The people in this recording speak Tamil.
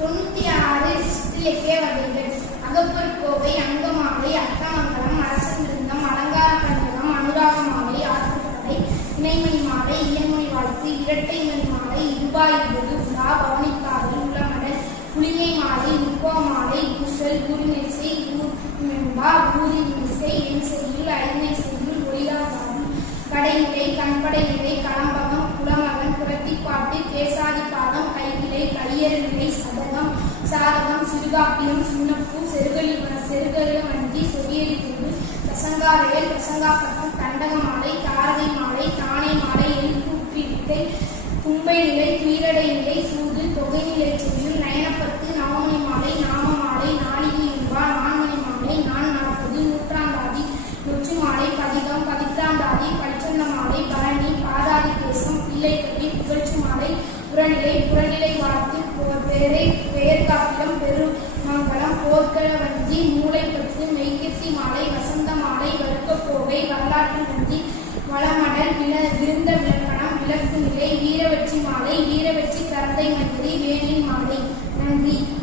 96 சிற்றிலக்கிய வகைகள். அகப்பொருட்கோவை, அங்கமாலை, அர்த்தமங்கலம், அரசன் விருந்தம், அலங்கார பஞ்சகம், அனுராகமாலை, ஆற்றுப்படை, இணைமணி மாலை, இயன்மொழி வாழ்த்து, இரட்டைமணி மாலை, இருபாயிருபது, உலா, பவனிக்காதல், உளமடல், புளியை மாலை, முக்கோ மாலை, ஊசல், ஊரிமிசை, ஊர்மெம்பா, ஊரிமிசை, என் செய்யுள், ஐமை செய்யுள், ஒளிராதாதி, கடைநிலை, கண்படை நிலை, களம்பகம், குலமகன், புரத்திப்பாட்டு, கேசாதிபாதம், கைகிளை, கையறுநிலை, சதகம், சாதகம், சிறுகாப்பியம், சின்னப்பூ, செருகவஞ்சி, சொரியரித்தூடு, பிரசங்காவயல், பிரசங்காப்பட்டம், தண்டக மாலை, தாரகை மாலை, தானை மாலை, எழுப்பூற்றிவித்தை, தும்பை நிலை, துயிரடை நிலை, சூது, தொகைநிலை செய்யுள், நயனப்பத்து, நவமணி மாலை, நாம மாலை, நாளிகை என்பா, நான்மணி மாலை, நான் 40, நூற்றாண்டாதி, நொச்சு மாலை, பதிகம், பதிற்றாண்டாதி, பச்சன்ன மாலை, பரணி, பாதாதி தேசம், பிள்ளைக்கவி, புகழ்ச்சி மாலை, புறநிலை, புறநிலை வாழ்த்து, பெயர்காப்பியம், பெருமங்கலம், போர்க்களவஞ்சி, மூளைப்பத்து, மெய்கெத்தி மாலை, வசந்த மாலை, வர்க்கக்கோவை, வரலாற்று வஞ்சி, வளமடல், விருந்த விளக்கணம், விளக்கு நிலை, வீரவெற்றி மாலை, வீரவெற்றி கரந்தை மந்திரி, வேணின் மாலை. நன்றி.